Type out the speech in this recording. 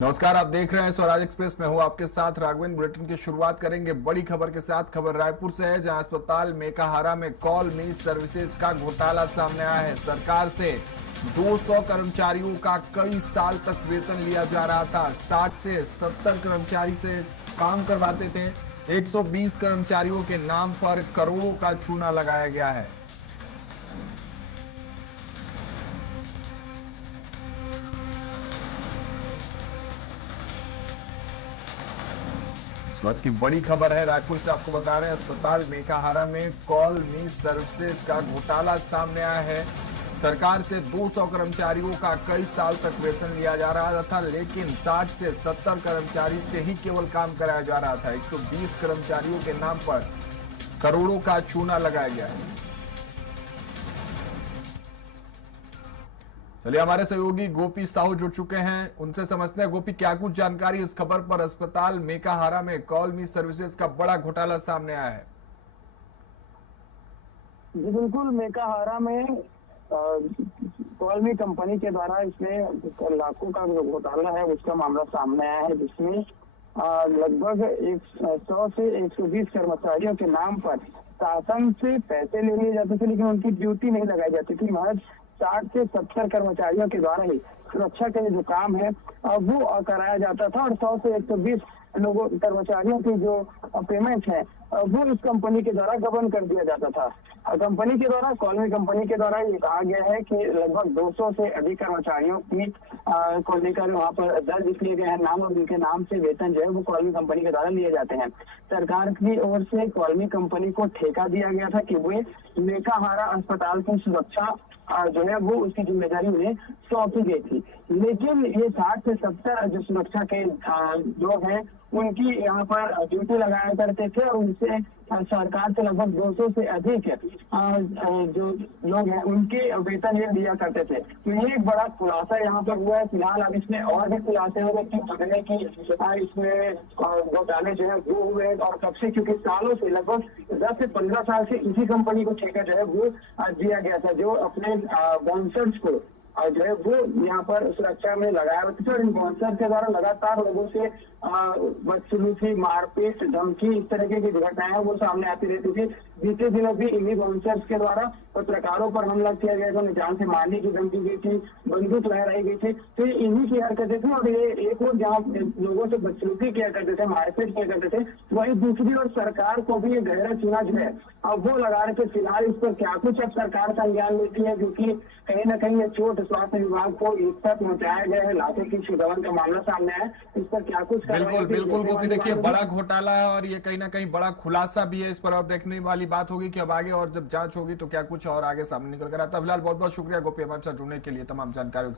नमस्कार, आप देख रहे हैं स्वराज एक्सप्रेस में हूं आपके साथ राघवेंद्र। बुलेटिन की शुरुआत करेंगे बड़ी खबर के साथ। खबर रायपुर से है, जहां अस्पताल मेकाहारा में कॉल मी सर्विसेज का घोटाला सामने आया है। सरकार से 200 कर्मचारियों का कई साल तक वेतन लिया जा रहा था। 60 से 70 कर्मचारी से काम करवाते थे। 120 कर्मचारियों के नाम पर करोड़ों का चूना लगाया गया है। इस वक्त की बड़ी खबर है, रायपुर से आपको बता रहे हैं अस्पताल मेकाहारा में कॉल मी सर्विसेज का घोटाला सामने आया है। सरकार से 200 कर्मचारियों का कई साल तक वेतन लिया जा रहा था, लेकिन 60 से 70 कर्मचारी से ही केवल काम कराया जा रहा था। 120 कर्मचारियों के नाम पर करोड़ों का चूना लगाया गया है। चलिए, हमारे सहयोगी गोपी साहू जुड़ चुके हैं, उनसे समझते हैं। गोपी, क्या कुछ जानकारी इस खबर पर? अस्पताल मेकाहारा में कॉल मी सर्विसेज का बड़ा घोटाला सामने आया है। जी बिल्कुल, मेकाहारा में कॉल मी कंपनी के द्वारा इसमें लाखों का जो घोटाला है उसका मामला सामने आया है, जिसमें लगभग 100 से 120 कर्मचारियों के नाम पर शासन से पैसे ले लिए जाते थे, लेकिन उनकी ड्यूटी नहीं लगाई जाती थी। महज 60 से 70 कर्मचारियों के द्वारा ही सुरक्षा का जो काम है वो कराया जाता था, और 100 से 120 लोगों कर्मचारियों की जो पेमेंट है वो इस कंपनी के द्वारा गबन कर दिया जाता था। कंपनी के द्वारा, कॉल मी कंपनी के द्वारा ये कहा गया है कि लगभग 200 से अधिक कर्मचारियों की को लेकर वहाँ पर दर्ज किए गए हैं नाम, और उनके नाम से वेतन जो है वो कॉल मी कंपनी के द्वारा लिए जाते हैं। सरकार की ओर से कॉल मी कंपनी को ठेका दिया गया था कि वे मेकाहारा अस्पताल की सुरक्षा जो है वो उसकी जिम्मेदारी उन्हें सौंपी गई थी। लेकिन ये 60 से 70 जो सुरक्षा के लोग हैं उनकी यहाँ पर ड्यूटी लगाया करते थे, और उनसे सरकार से लगभग 200 से अधिक जो लोग हैं उनके वेतन ये लिया करते थे। तो ये एक बड़ा खुलासा यहाँ पर हुआ है। फिलहाल अब इसमें और भी खुलासे हो गए कि पकड़ने की इसमें घोटाले जो है वो हुए, और कब से, क्योंकि सालों से लगभग 10 से 15 साल से इसी कंपनी को ठेका जो है वो दिया गया था, जो अपने बाउंसर्स को जो है वो यहाँ पर सुरक्षा में लगाया हुआ था। और इन बाउंसर के द्वारा लगातार लोगों से बदसलूकी, मारपीट, धमकी, इस तरीके की घटनाएं वो सामने आती रहती थी। बीते दिनों भी इन्हीं बाउंसर्स के द्वारा पत्रकारों पर हमला किया गया था, उन्हें जान से मारने की धमकी दी थी, बंदूक लहराई गई थी। तो ये इन्हीं की हरकतें थी, और ये एक और जहाँ लोगों से बदसलूकी किया करते थे, मारपीट किया करते थे, वही दूसरी ओर सरकार को भी ये गहरा चूना जो है अब वो लगा रहे थे। फिलहाल इस पर क्या कुछ अब सरकार संज्ञान लेती है, क्योंकि कहीं ना कहीं ये चोट स्वास्थ्य विभाग को इस तक पहुंचाया गया है, लाखों की छुड़ावन का मामला सामने आया, इस पर क्या कुछ बिल्कुल बिल्कुल गोपी, देखिए बड़ा घोटाला है और ये कहीं ना कहीं बड़ा खुलासा भी है। इस पर अब देखने वाली बात होगी कि अब आगे और जब जांच होगी तो क्या कुछ और आगे सामने निकल कर आता है। फिलहाल बहुत बहुत शुक्रिया गोपी, हमारे साथ जुड़ने के लिए, तमाम जानकारियों के साथ।